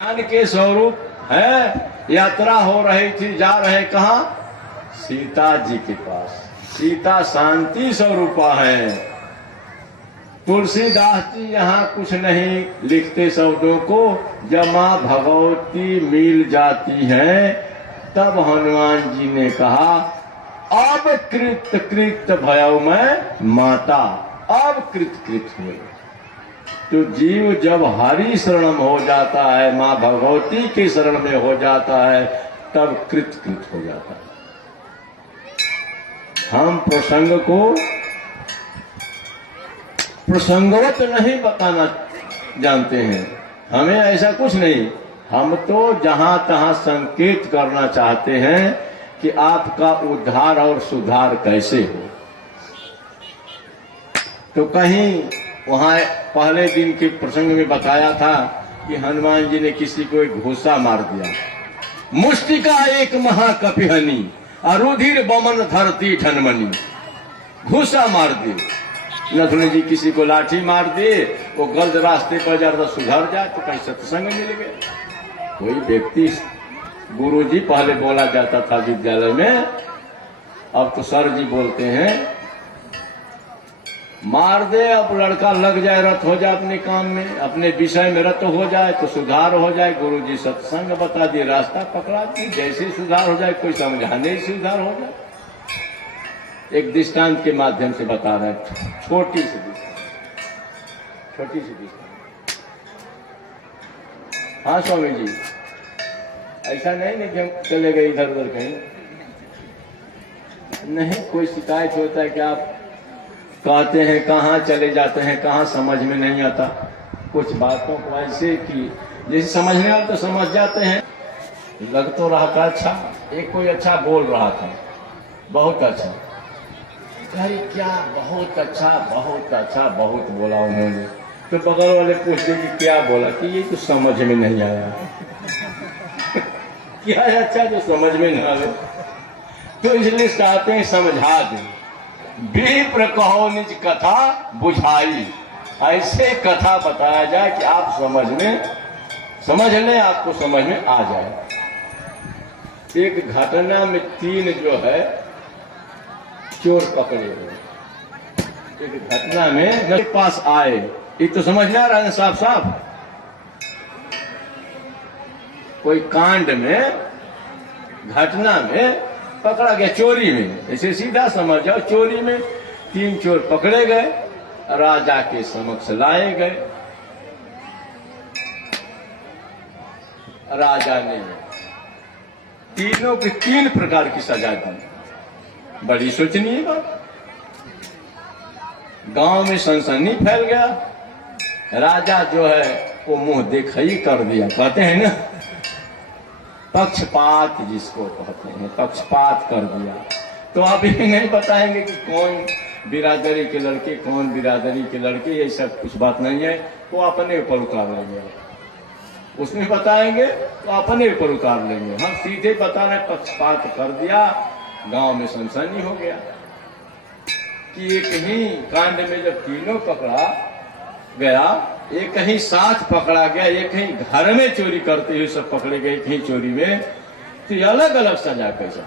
ज्ञान के स्वरूप है। यात्रा हो रही थी, जा रहे कहा? सीता जी के पास। सीता शांति स्वरूपा है। तुलसीदास जी यहाँ कुछ नहीं लिखते शब्दों को, जब माँ भगवती मिल जाती है तब हनुमान जी ने कहा अब कृत कृत भयउ मैं माता, अब कृत कृत हुए। तो जीव जब हरि शरण हो जाता है, माँ भगवती के शरण में हो जाता है, तब कृत कृत हो जाता है। हम प्रसंग को प्रसंगवत नहीं बताना जानते हैं, हमें ऐसा कुछ नहीं। हम तो जहां तहां संकेत करना चाहते हैं कि आपका उद्धार और सुधार कैसे हो। तो कहीं वहां पहले दिन के प्रसंग में बताया था कि हनुमान जी ने किसी को एक घूसा मार दिया। मुष्टिका एक महाकपिहनी, अरुधिर बमन धरती ठनमनी। घूसा मार दी। लक्ष्मण जी किसी को लाठी मार दे, वो गलत रास्ते पर जा सुधर जाए तो कहीं सत्संग मिल गया। कोई व्यक्ति, गुरुजी पहले बोला जाता था विद्यालय में, अब तो सर जी बोलते हैं, मार दे अब लड़का लग जाए, रत हो जाए अपने काम में, अपने विषय में रत हो जाए तो सुधार हो जाए। गुरुजी सत्संग बता दिए, रास्ता पकड़ा दिए, जैसे सुधार हो जाए, कोई समझाने ही सुधार हो जाए। एक दृष्टांत के माध्यम से बता रहे हैं, छोटी सी दृष्टांत। हाँ स्वामी जी, ऐसा नहीं कि हम चले गए इधर उधर कहीं नहीं। कोई शिकायत होता है कि आप कहते हैं कहाँ चले जाते हैं, कहाँ समझ में नहीं आता। कुछ बातों को ऐसे कि जैसे समझने वाले तो समझ जाते हैं। लग तो रहा था अच्छा, एक कोई अच्छा बोल रहा था, बहुत अच्छा। अरे क्या बहुत अच्छा, बहुत अच्छा, बहुत बोला उन्होंने। तो बगल वाले पूछते कि क्या बोला, कि ये तो समझ में नहीं आया। क्या है अच्छा जो समझ में न आए? तो इसलिए चाहते हैं समझा दें। विप्र कहो निज कथा बुझाई, ऐसे कथा बताया जाए कि आप समझ लें, आपको समझ में आ जाए। एक घटना में तीन जो है चोर पकड़े हुए। एक घटना में मेरे पास आए, एक तो समझ में आ रहा है साफ साफ। कोई कांड में, घटना में पकड़ा गया, चोरी में। ऐसे सीधा समझ जाओ, चोरी में तीन चोर पकड़े गए, राजा के समक्ष लाए गए। राजा ने तीनों की तीन प्रकार की सजा दी। बड़ी सोचनीय बात। गांव में सनसनी फैल गया। राजा जो है वो मुंह दिखाई कर दिया, कहते हैं ना, पक्षपात जिसको कहते हैं, पक्षपात कर दिया। तो आप ये नहीं बताएंगे कि कौन बिरादरी के लड़के, कौन बिरादरी के लड़के, ये सब कुछ बात नहीं है। वो अपने ऊपर उतार लेंगे। उसमें बताएंगे तो अपने ऊपर उतार लेंगे। हम सीधे बता रहे, पक्षपात कर दिया, गांव में सनसनी हो गया कि एक ही कांड में जब तीनों पकड़ा गया, एक ही साथ पकड़ा गया, एक ही घर में चोरी करते हुए सब पकड़े गए, एक ही चोरी में, तो ये अलग अलग सजा कैसा?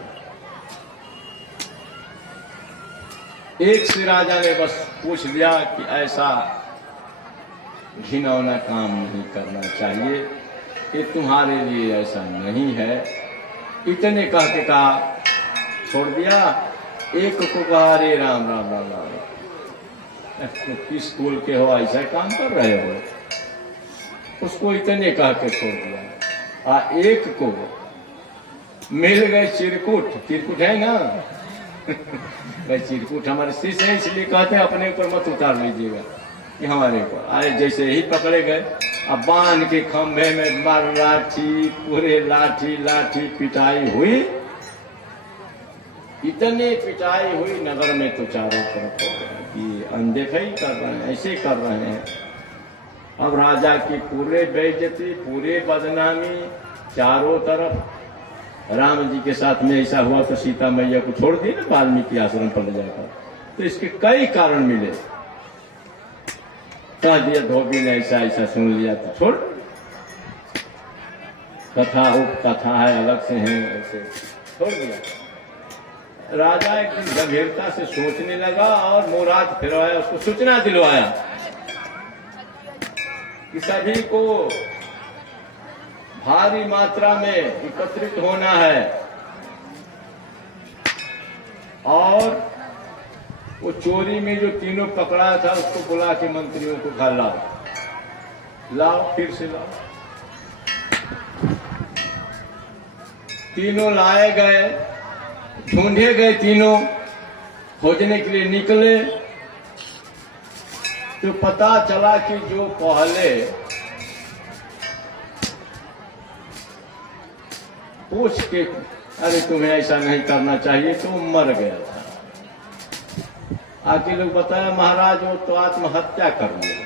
एक से राजा ने बस पूछ दिया कि ऐसा घिनौना काम नहीं करना चाहिए, ये तुम्हारे लिए ऐसा नहीं है। इतने कह के कहा, छोड़ दिया। एक को कहा, अरे राम राम राम राम, किस स्कूल के हो, ऐसा काम कर रहे हो? उसको इतने कह के छोड़ दिया। एक को मिल गए चिरकुट, चिरकुट है ना भाई, चिरकुट हमारे शिष्य है, इसलिए कहते हैं अपने ऊपर मत उतार लीजिएगा कि हमारे ऊपर। अरे जैसे ही पकड़े गए, अब बांध के खंभे में मार, लाठी, पूरे लाठी लाठी पिटाई हुई। इतनी पिटाई हुई नगर में तो चारों तरफ कि अनदेखा ही कर रहे हैं, ऐसे कर रहे हैं। अब राजा की पूरे बेइज्जती, पूरे बदनामी चारों तरफ। राम जी के साथ में ऐसा हुआ तो सीता मैया को छोड़ दी ना वाल्मीकि आश्रम पर ले जाकर। तो इसके कई कारण मिले। कह दिया धोबी ने ऐसा ऐसा सुन लिया तो छोड़। कथा उपकथा है, अलग से हैं, ऐसे छोड़ दिया। राजा एक दिन गंभीरता से सोचने लगा और मुराद फिरवाया, उसको सूचना दिलवाया कि सभी को भारी मात्रा में एकत्रित होना है और वो चोरी में जो तीनों पकड़ा था उसको बुला के मंत्रियों को घर लाओ, फिर से लाओ। तीनों लाए गए, ढूंढे गए, तीनों खोजने के लिए निकले तो पता चला कि जो पहले पूछ के अरे तुम्हें ऐसा नहीं करना चाहिए तो मर गया था। आके लोग बताया महाराज वो तो आत्महत्या कर लिया,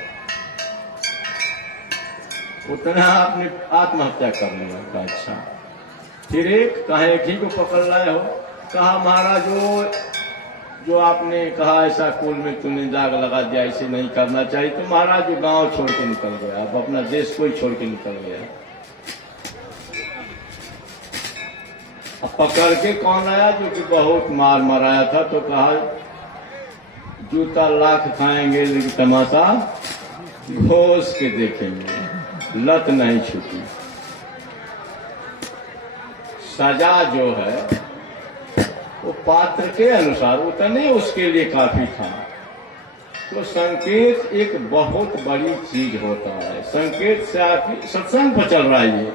उतना आपने आत्महत्या कर लिया। कहा अच्छा, फिर एक कहा एक ही को पकड़ लाए हो? कहा महाराज वो जो आपने कहा ऐसा कुल में तूने दाग लगा दिया, ऐसे नहीं करना चाहिए, तो महाराज वो गांव छोड़ के निकल गया, अब अपना देश को ही छोड़ के निकल गया। अब पकड़ के कौन आया? जो कि बहुत मार मराया था, तो कहा जूता लाख खाएंगे लेकिन तमाशा घोष के देखेंगे, लत नहीं छूटी। सजा जो है वो पात्र के अनुसार उतने उसके लिए काफी था। तो संकेत एक बहुत बड़ी चीज होता है। संकेत से आपकी सत्संग पर चल रहा है। ये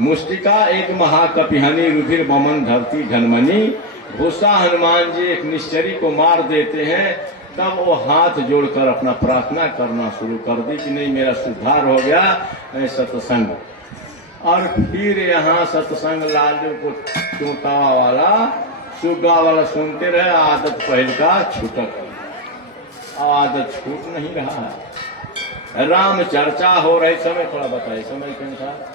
मुष्टिका एक महाकपिहनी, रुधिर बमन धरती धनमनी, भूसा हनुमान जी एक निश्चरी को मार देते हैं। तब वो हाथ जोड़कर अपना प्रार्थना करना शुरू कर दी कि नहीं मेरा सुधार हो गया, सत्संग। और फिर यहाँ सत्संग लालू को चूटावा वाला सुगा वाला सुनते रहे। आदत पहल का छूटक, आदत छूट नहीं रहा है। राम चर्चा हो रही समय, थोड़ा बताइए समय के अनुसार